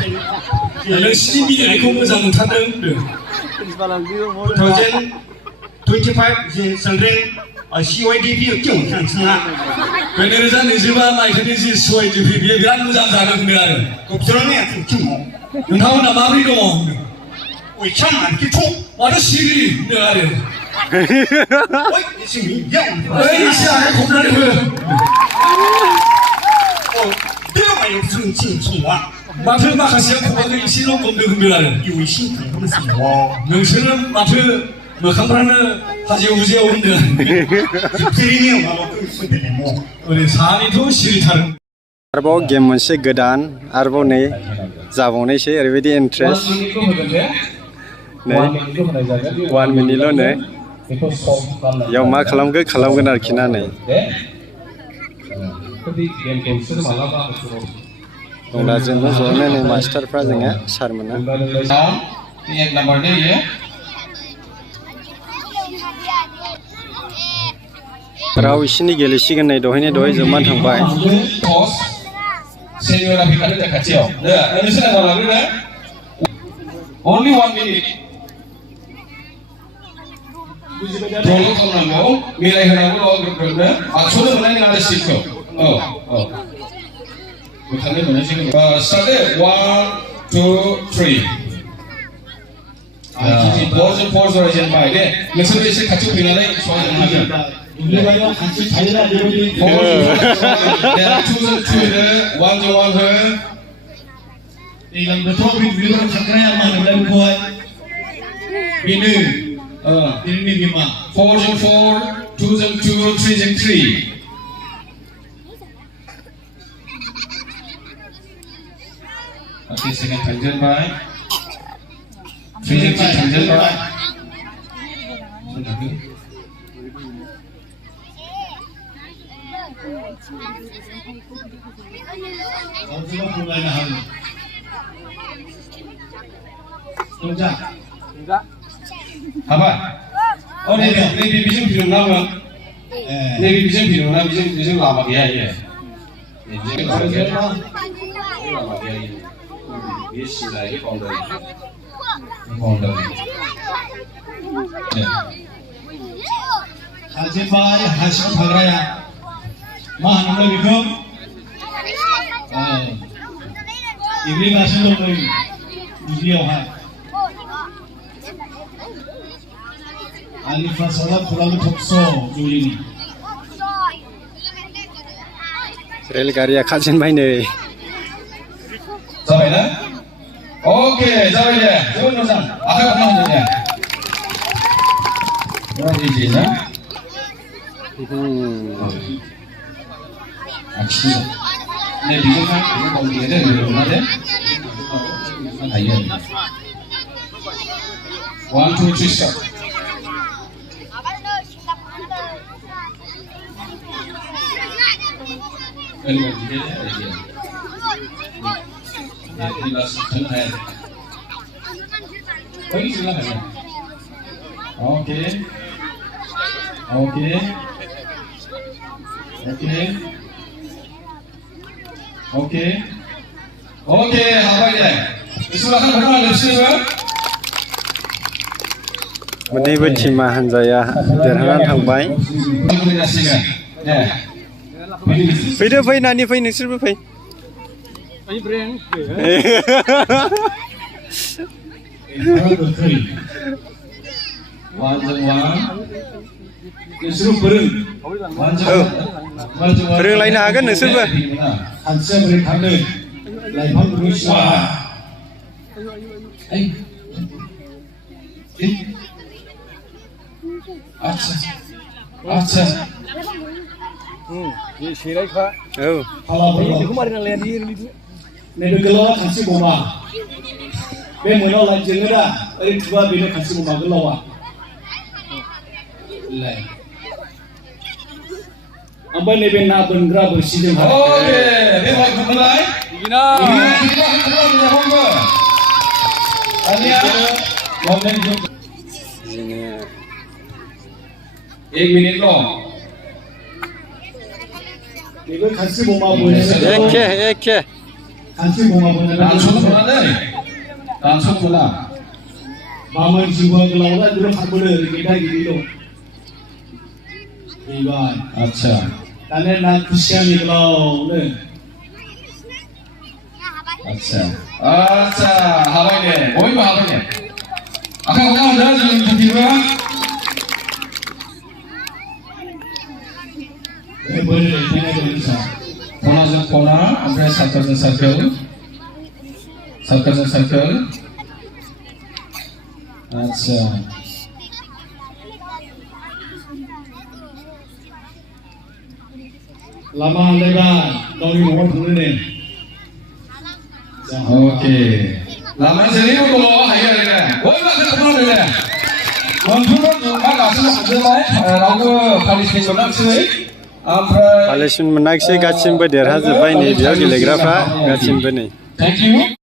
नों स्नि मिनिटखौ मोजां मोनथारदों होनदों 2025 जे चल्ड्रेन CYDP 9,300 2025 मायथाइनि जि CYDP बेयो बिराद मोजां जादों होनदों आरो गबजोरनाया नोंथांमोना माबोरै दङ होनदों ओइचाम मानखि थ' माथो सिरि होनदों आरो ओइ सिरि ओइ एसे आखाइ खबनानै हो माथो माखासेया खबाखै एसेल' गमदों होनदों आरो नोंसोरो माथो मोखांफ्रानो हाजेव हुजेव होनदों ओरै सानैथ' सिरिथार आरोबाव गेम मोनसे गोदान आरोबाव नै जाबावनायसै ओरैबायदि इन्ट्रेस्ट नै 1 मिनिटल' नै बेयाव मा खालामगोन आरोखि ना नै दा जोंबो ज'नो नै मास्टारफ्रा जोङो सारमोना राव इसिनि गेलेसिगोन नै दहायनो दहाय जोबनानै थांबाय only 1 minute prolong खालामनांगौ मिलायहोनांगौ ग्रुपनो आखस'नो मोननाय नङा आरो सिटखौ बोखांनो मोननांसिगोन started 1 2 3 pause रायजेनबाय दे नोंसोर एसे खाथियाव फैनानै सहायनो हागोन दुब्लिबारियाव खाथि थायोना बेबायदि वानजों वान हो दैज्लां बोथोराव बे दुब्लिबारियाव थांग्राया मा होनोमोनलाय बेखौहाय बेनो दिनैनि बिमा 4जों 4 2जों 2 3जों 3 ओके सेकेन्ड थांजेनबाय 3जों 3 थांजेनबाय हाबाय नैबे बिजों फिरौनामोन नैबे बिजों फिरौना बिजों लामा गैया लामा गैया बे सिलाय बाउन्डारि हाजेबाय हासिङाव थाग्राया मा होनोमोन बेखौ एग्रिगासिनो दं नै दुब्लियावहाय आलिफ्रा साला फुलाबो थबस' जुलिनि रेलगारिया खारजेनबाय नै जाबायना ओके जाबाय दे जोबोद मोजां आखाइ हमना होदो दे बिराद इजि ना आखिनि नै बिजोंहाय बाउन्डारि दे बेयावना दे हायो 1 2 3 स्टार्ट Okay. हाबाय दे बिसोरहा हरनो बिसोरबो मोननैबो टिमा हानजाया देरहानानै थांबाय फैदो फै नानि फै नोंसोरबो फै फोरोंलायनो हागोन नोंसोरबो आच्छा सेरायखा औ बेखौ मारै नालाय नैबे गोलावा खानसि बमा बे मोनाव लाइन जोङो दा ओरै थुबा बेनो खानसि बमा गोलावा ओमफ्राय नैबे ना बोनग्रा बोरसिजों ओके बे माइखौ मोनलाय बिगिना एक मिनिट ल बेबो खानसि बमा बोनो एखे दानस'ख'ना दानस'ख'ना मामोन जिउआ गोलावला दुरुं हाबबोनो गेदा गिदिल' बेबाय आच्छा दाने ना खुसियानि गोलावनो आच्छा आच्छा हाबाय दे बयबो हाबाय दे आखाइ हमना होदो जोंनि थांखिबो खनाजों खना ओमफ्राय सार्कोलजों सार्कोल सार्कोलजों सार्कोल आच्छा लामा आन्दायबाय गावनि न'आव थांनो दे अके लामा जेरैबो दङ हायो आरो ने बयबो आखाइ हमना होदो दे मोनफ्रोमबो नोंहा गासिबो हाबजोबबाय रावबो पानिशमेन्ट मोनाखिसै पानिशमेन्ट मोनाखिसै गासिबो देरहाजोब्बाय नै बेयाव गेलेग्राफ्रा गासिबो नै थेंक इउ